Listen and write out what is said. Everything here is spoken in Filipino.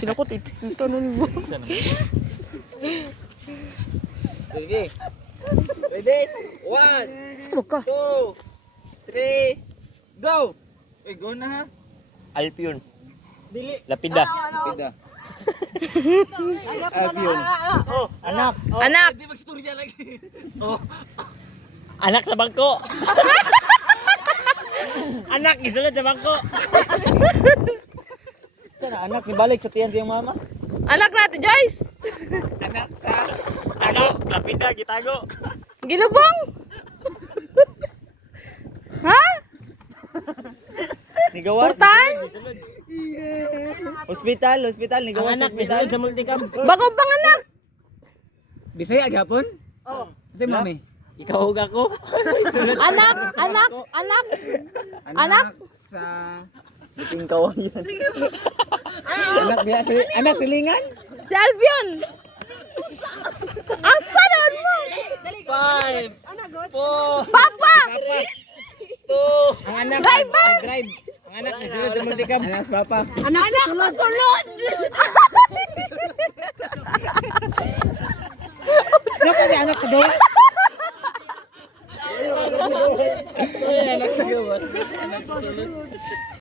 Sila ko tito nun mo. Sige. Ready? 1, Sabog ka. 2, 3, go! Uy, go na ha. Alpion. Dili. Lapida. Pida. Alpion. Oh, anak. Anak. Hindi mag-storya lagi. Oh. Anak sa bangko. Anak gisulod sa bangko. Sana anak nibalik sa tiyan siyang mama. Anak natin, Joyce. Anak sa... Anak, lapida gitago. Ginubong. Ha? Nigawas. Putan? Hospital, nigawas sa hospital. Sa multicam. Bako bang anak? Bisaya gapon? Oo. Kasi mami. Ikaw ug ako. Anak. Anak? Sa... Ting kawan yan. Anak silingan? Si Albion. Asa doon mo? 5, 4, Papa! 2, ang anak Driver! drive. Ang anak nisulod sa multicam. Anak sa papa. Anak susunod! Ano pa anak sa gawa? Anak sa gawa. Anak sa sulod.